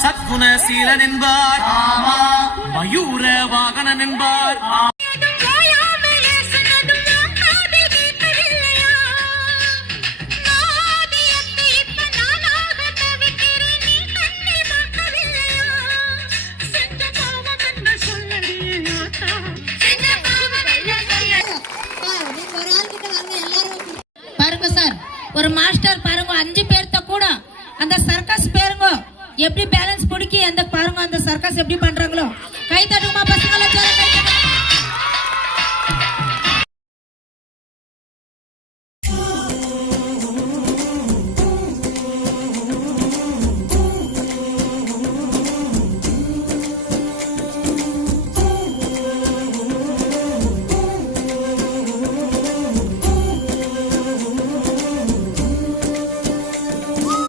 சத்குணசீலன் என்பார், மயூர வாகனன் என்பார். பாருங்க சார், ஒரு மாஸ்டர் பாருங்க 5 பேர்த்த கூட அந்த சர்க்கஸ் பேருங்க எப்படி பேலன்ஸ் பிடிக்கி அந்த பாருங்க அந்த சர்க்கஸ் எப்படி பண்றாங்களோ. கை தட்டுமா பசங்கள.